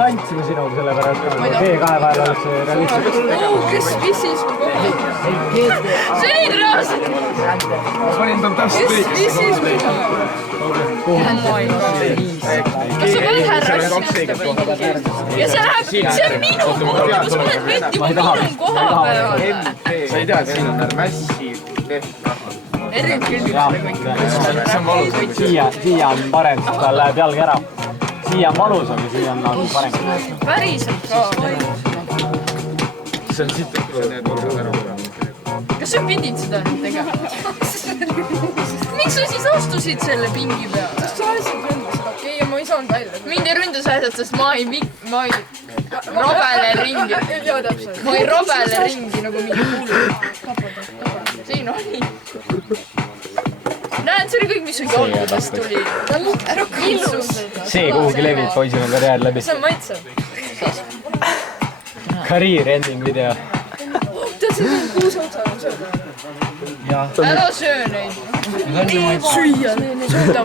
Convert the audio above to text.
tantsima sinuga selle pärast, et G2 vahel oleks realistlik. Kes vissis mu kohe? See oli reaalselt. Ma panin tal täpselt õigesti. Kes vissis mu kohe? Kas sa ka lähed rassist? Ja see läheb, see on minu koht, kus ma olen vettima minu koha peal. Sa ei tea, et siin on massiiv tehtud. See on valus. Siia on parem, sest tal läheb jalg ära. Siia on valus, aga siia on nagu parem. Päriselt ka. See on siit, kui sa need võrgad ära võrgad. Kas sa pidid seda nüüd tegema? Miks sa siis astusid selle pingi peale? Sa ajasid ründas, okei, ja ma ei saanud välja. Mind ei ründas ajatud, sest ma ei rabele ringi. Ma ei rabele ringi nagu mingi kuulud. Siin oli. Näed, see oli kõik, mis su jalgudest tuli. Ära ilus. See kuhugi levib, poisil on karjäär läbi. See on maitsev. Career ending video. Tead, see on 6 otsa. Ära söö neid. Süüa. Sööda